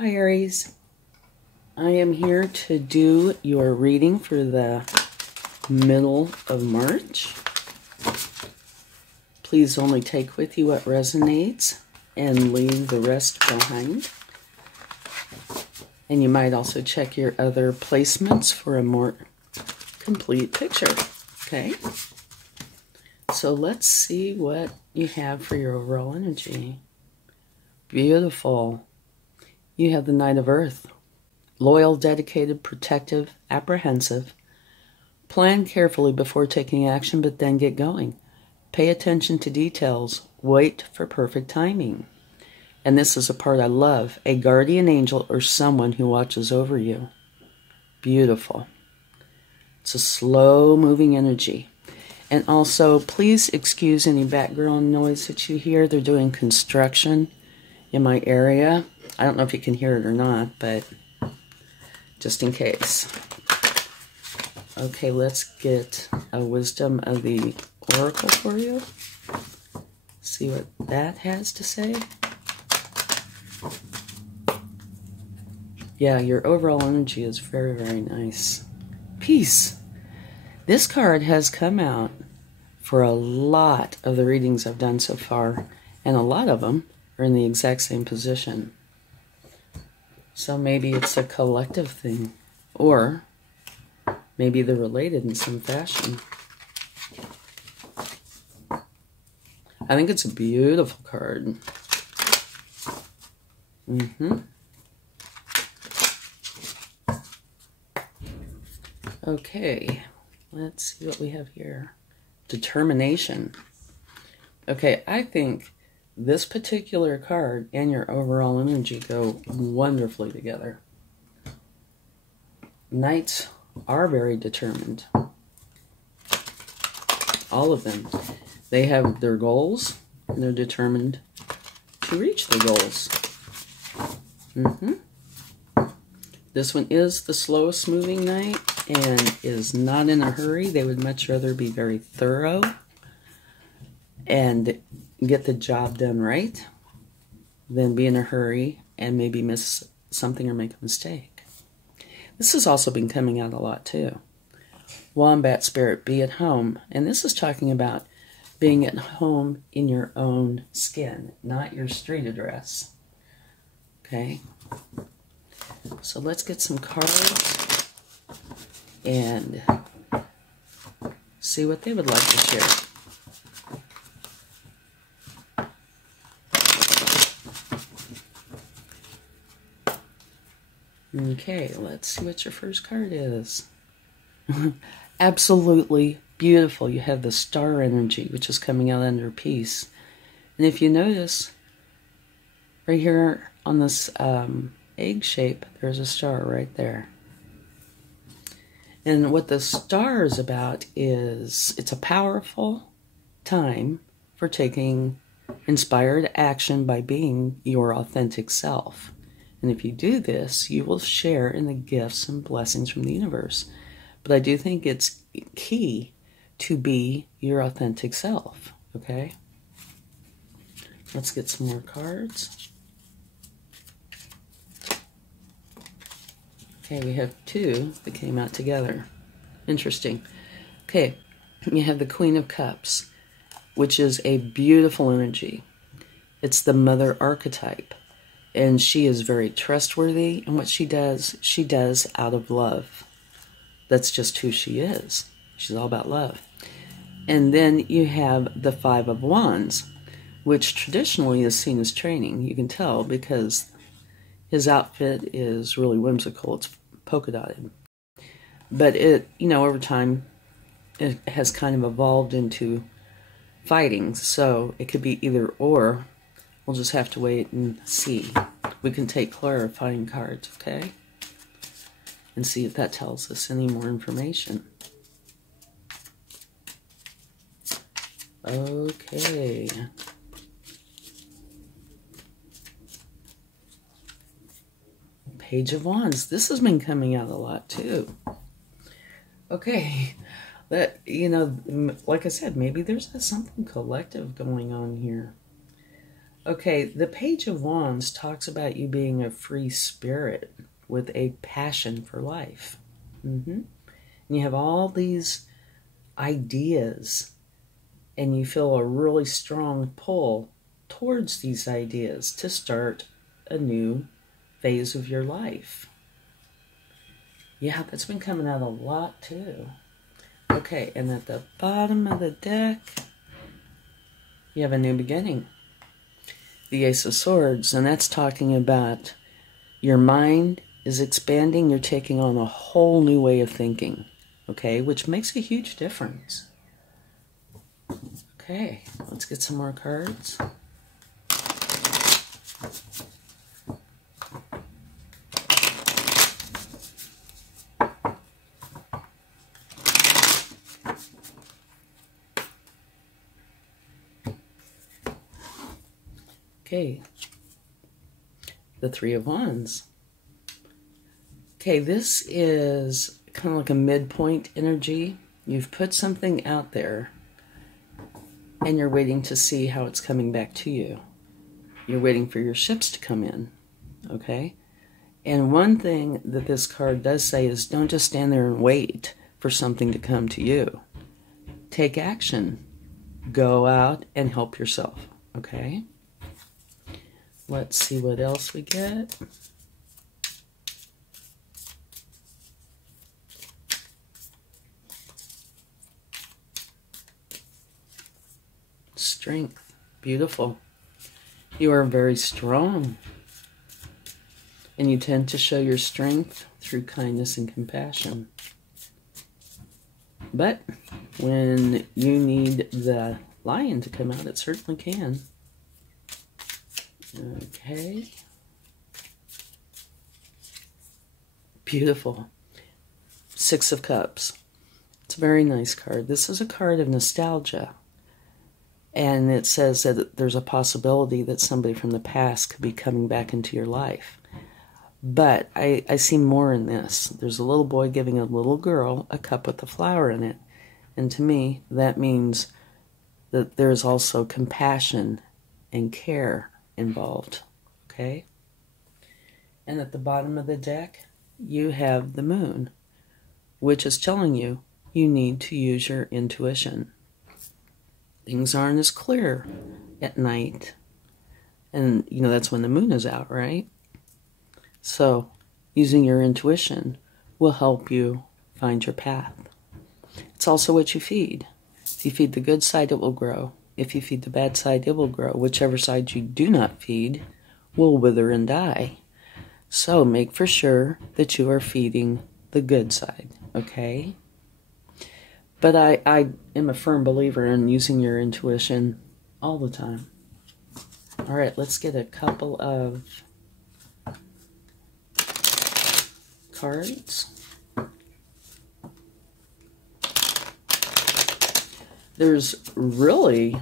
Hi Aries, I am here to do your reading for the middle of March. Please only take with you what resonates and leave the rest behind. And you might also check your other placements for a more complete picture, okay? So let's see what you have for your overall energy. Beautiful. You have the Knight of Earth. Loyal, dedicated, protective, apprehensive. Plan carefully before taking action, but then get going. Pay attention to details. Wait for perfect timing. And this is a part I love. A guardian angel or someone who watches over you. Beautiful. It's a slow-moving energy. And also, please excuse any background noise that you hear. They're doing construction in my area. I don't know if you can hear it or not, but just in case. Okay, let's get a wisdom of the oracle for you. See what that has to say. Yeah, your overall energy is very, very nice. Peace. This card has come out for a lot of the readings I've done so far, and a lot of them are in the exact same position. So maybe it's a collective thing, or maybe they're related in some fashion. I think it's a beautiful card. Okay, let's see what we have here. Determination. Okay, I think this particular card and your overall energy go wonderfully together. Knights are very determined. All of them. They have their goals, and they're determined to reach their goals. This one is the slowest moving knight and is not in a hurry. They would much rather be very thorough and get the job done right than be in a hurry and maybe miss something or make a mistake. This has also been coming out a lot too. Wombat spirit, be at home. And this is talking about being at home in your own skin, not your street address. Okay? So let's get some cards and see what they would like to share. Okay, let's see what your first card is. Absolutely beautiful. You have the star energy, which is coming out under peace. And if you notice, right here on this egg shape, there's a star right there. And what the star is about is, it's a powerful time for taking inspired action by being your authentic self. And if you do this, you will share in the gifts and blessings from the universe. But I do think it's key to be your authentic self, okay? Let's get some more cards. Okay, we have two that came out together. Interesting. Okay, you have the Queen of Cups, which is a beautiful energy. It's the mother archetype. And she is very trustworthy, and what she does out of love. That's just who she is. She's all about love. And then you have the Five of Wands, which traditionally is seen as training. You can tell because his outfit is really whimsical. It's polka dotted. But it, over time, it has kind of evolved into fighting. So it could be either or. We'll just have to wait and see. We can take clarifying cards, okay? And see if that tells us any more information. Okay. Page of Wands. This has been coming out a lot too. Okay. That, like I said, maybe there's something collective going on here. Okay, the Page of Wands talks about you being a free spirit with a passion for life. And you have all these ideas, and you feel a really strong pull towards these ideas to start a new phase of your life. Yeah, that's been coming out a lot too. Okay, and at the bottom of the deck, you have a new beginning. The Ace of Swords, and that's talking about your mind is expanding. You're taking on a whole new way of thinking, okay, which makes a huge difference. Okay, let's get some more cards. Okay, the Three of Wands. Okay, this is kind of like a midpoint energy. You've put something out there, and you're waiting to see how it's coming back to you. You're waiting for your ships to come in, okay? And one thing that this card does say is don't just stand there and wait for something to come to you. Take action. Go out and help yourself, okay? Let's see what else we get. Strength. Beautiful. You are very strong. And you tend to show your strength through kindness and compassion. But when you need the lion to come out, it certainly can. Okay. Beautiful. Six of Cups. It's a very nice card. This is a card of nostalgia. And it says that there's a possibility that somebody from the past could be coming back into your life. But I see more in this. There's a little boy giving a little girl a cup with a flower in it. And to me, that means that there's also compassion and care involved. Okay? And at the bottom of the deck, you have the moon, which is telling you you need to use your intuition. Things aren't as clear at night. And, you know, that's when the moon is out, right? So, using your intuition will help you find your path. It's also what you feed. If you feed the good side, it will grow. If you feed the bad side, it will grow. Whichever side you do not feed will wither and die. So, make for sure that you are feeding the good side, okay? But I am a firm believer in using your intuition all the time. All right, let's get a couple of cards. There's really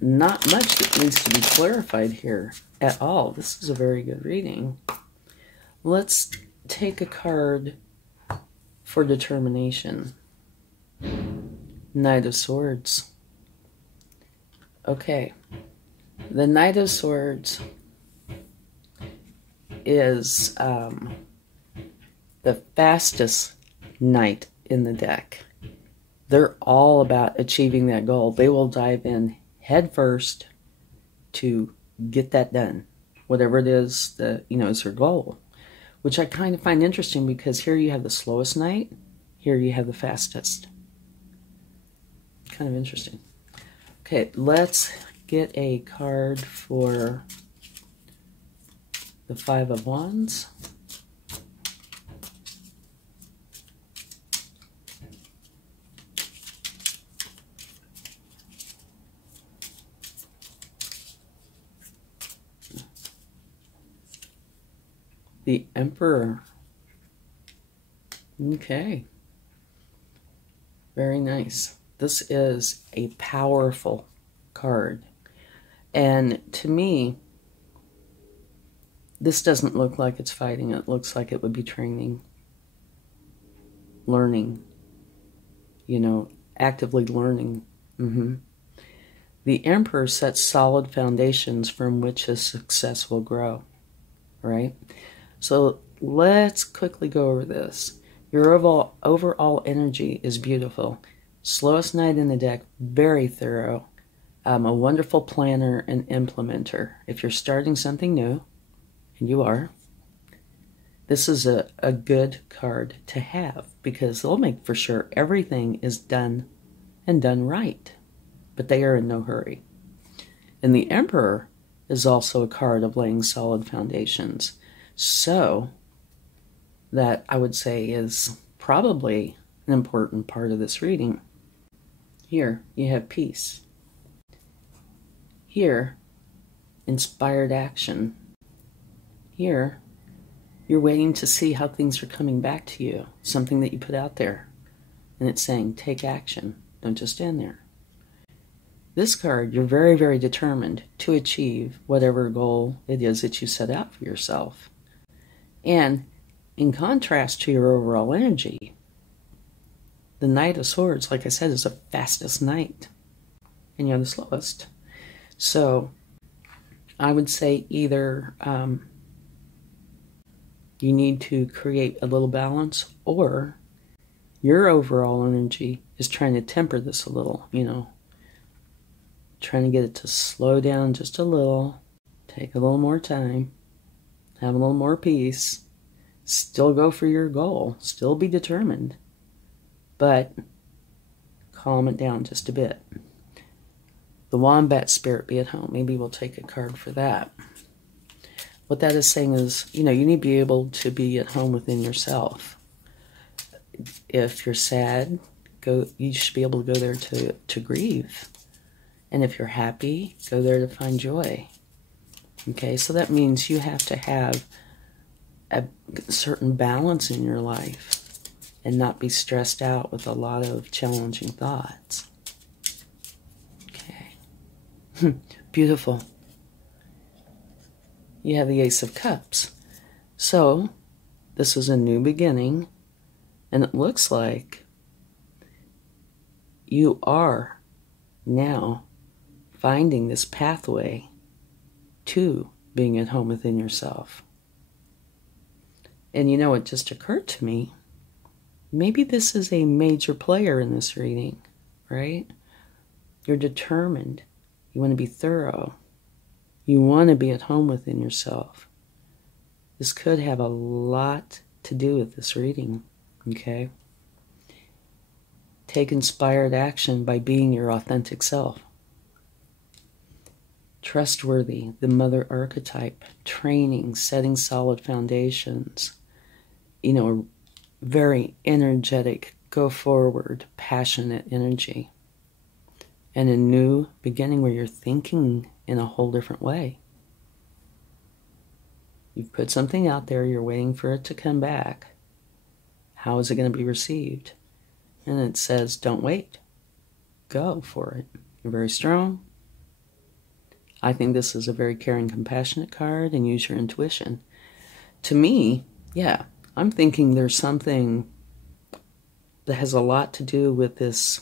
not much that needs to be clarified here at all. This is a very good reading. Let's take a card for determination. Knight of Swords. Okay. The Knight of Swords is the fastest knight in the deck. They're all about achieving that goal. They will dive in head first to get that done. Whatever it is that, you know, is their goal. Which I kind of find interesting because here you have the slowest knight, here you have the fastest. Kind of interesting. Okay, let's get a card for the Five of Wands. The Emperor. Okay. Very nice. This is a powerful card. And to me, this doesn't look like it's fighting. It looks like it would be training, learning, you know, actively learning. The Emperor sets solid foundations from which his success will grow, right? So let's quickly go over this. Your overall energy is beautiful. Slowest knight in the deck, very thorough. A wonderful planner and implementer. If you're starting something new, and you are, this is a good card to have because they'll make for sure everything is done and done right. But they are in no hurry. And the Emperor is also a card of laying solid foundations. So that I would say is probably an important part of this reading. Here you have peace. Here, inspired action. Here, you're waiting to see how things are coming back to you, something that you put out there. And it's saying, take action. Don't just stand there. This card, you're very, very determined to achieve whatever goal it is that you set out for yourself. And in contrast to your overall energy, the Knight of Swords, like I said, is the fastest knight. And you're the slowest. So I would say either you need to create a little balance, or your overall energy is trying to temper this a little, you know, trying to get it to slow down just a little, take a little more time, have a little more peace, still go for your goal, still be determined, but calm it down just a bit. The Wombat Spirit, be at home. Maybe we'll take a card for that. What that is saying is, you know, you need to be able to be at home within yourself. If you're sad, you should be able to go there to grieve. And if you're happy, go there to find joy. Okay, so that means you have to have a certain balance in your life and not be stressed out with a lot of challenging thoughts. Okay, beautiful. You have the Ace of Cups. So, this is a new beginning, and it looks like you are now finding this pathway to being at home within yourself. And you know, it just occurred to me, maybe this is a major player in this reading, right? You're determined. You want to be thorough. You want to be at home within yourself. This could have a lot to do with this reading, okay? Take inspired action by being your authentic self. Trustworthy, the mother archetype, training, setting solid foundations, you know, very energetic, go forward, passionate energy. And a new beginning where you're thinking in a whole different way. You've put something out there, you're waiting for it to come back. How is it going to be received? And it says, don't wait. Go for it. You're very strong. I think this is a very caring, compassionate card, and use your intuition. To me, yeah, I'm thinking there's something that has a lot to do with this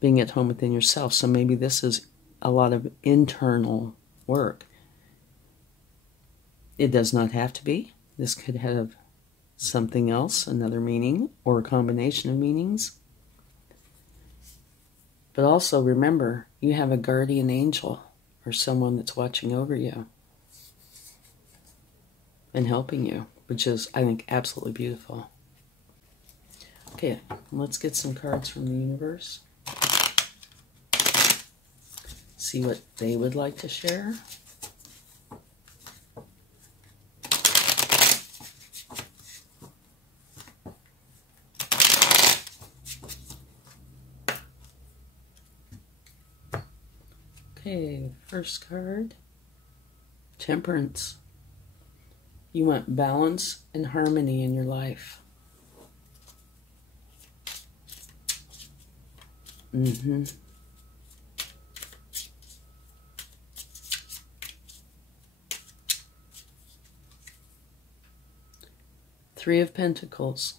being at home within yourself. So maybe this is a lot of internal work. It does not have to be. This could have something else, another meaning, or a combination of meanings. But also remember, you have a guardian angel or someone that's watching over you and helping you, which is, I think, absolutely beautiful. Okay, let's get some cards from the universe. See what they would like to share. Okay, first card, Temperance. You want balance and harmony in your life. Three of Pentacles.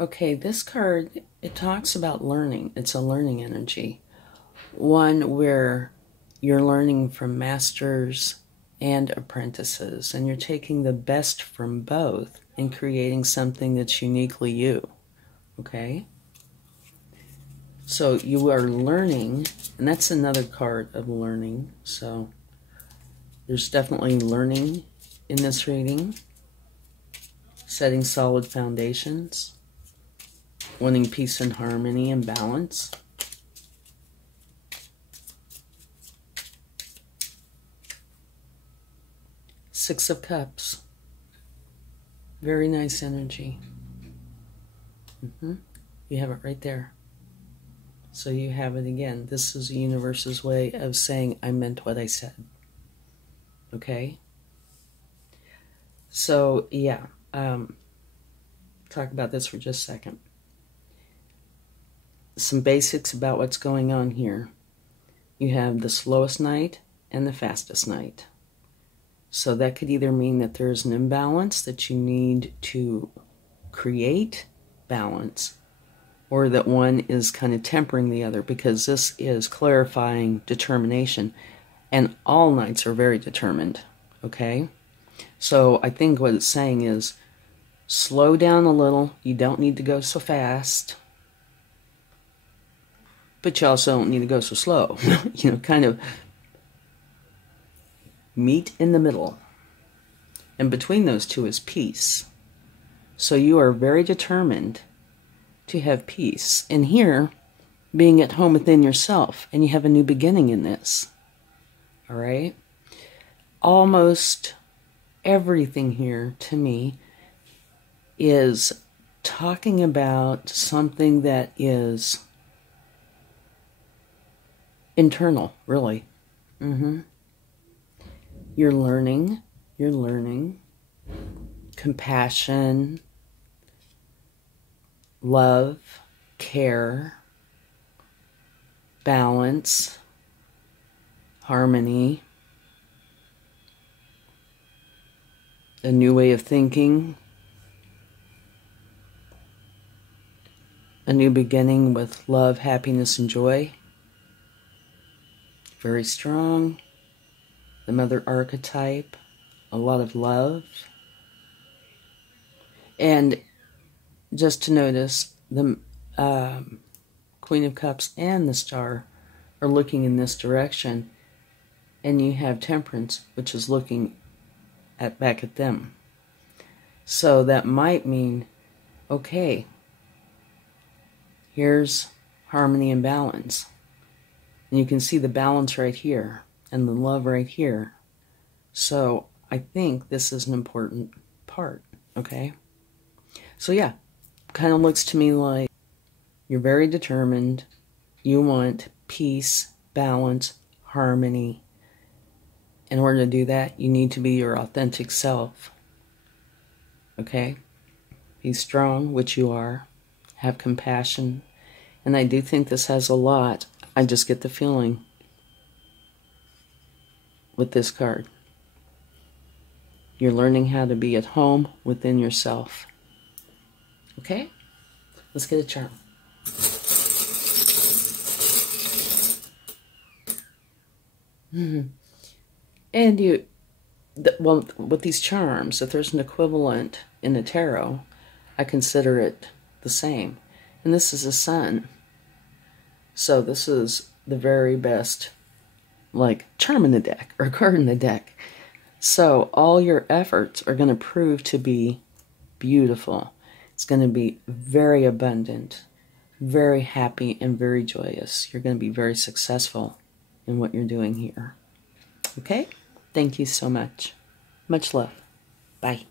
Okay, this card, it talks about learning. It's a learning energy. One where you're learning from masters and apprentices, and you're taking the best from both and creating something that's uniquely you. Okay? So you are learning, and that's another card of learning. So there's definitely learning in this reading. Setting solid foundations. Wanting peace and harmony and balance. Six of Cups. Very nice energy. You have it right there. So you have it again. This is the universe's way of saying, I meant what I said. Okay? So, yeah. Talk about this for just a second. Some basics about what's going on here. You have the slowest night and the fastest night. So that could either mean that there's an imbalance that you need to create balance, or that one is kind of tempering the other, because this is clarifying determination, and all nights are very determined, okay? So I think what it's saying is slow down a little. You don't need to go so fast, but you also don't need to go so slow. You know, kind of meet in the middle. And between those two is peace. So you are very determined to have peace. And here, being at home within yourself, and you have a new beginning in this. All right? Almost everything here, to me, is talking about something that is internal, really. You're learning. Compassion, love, care, balance, harmony, a new way of thinking, a new beginning with love, happiness, and joy. Very strong. The mother archetype, a lot of love. And just to notice, the Queen of Cups and the Star are looking in this direction, and you have Temperance, which is looking back at them. So that might mean, okay, here's harmony and balance. And you can see the balance right here, and the love right here. So I think this is an important part, okay? So yeah, kind of looks to me like you're very determined. You want peace, balance, harmony. In order to do that, you need to be your authentic self, okay? Be strong, which you are. Have compassion. And I do think this has a lot. I just get the feeling with this card. You're learning how to be at home within yourself. Okay? Let's get a charm. And well, with these charms, if there's an equivalent in the tarot, I consider it the same. And this is a sun. So this is the very best, like, charm in the deck, or card in the deck. So all your efforts are going to prove to be beautiful. It's going to be very abundant, very happy, and very joyous. You're going to be very successful in what you're doing here. Okay? Thank you so much. Much love. Bye.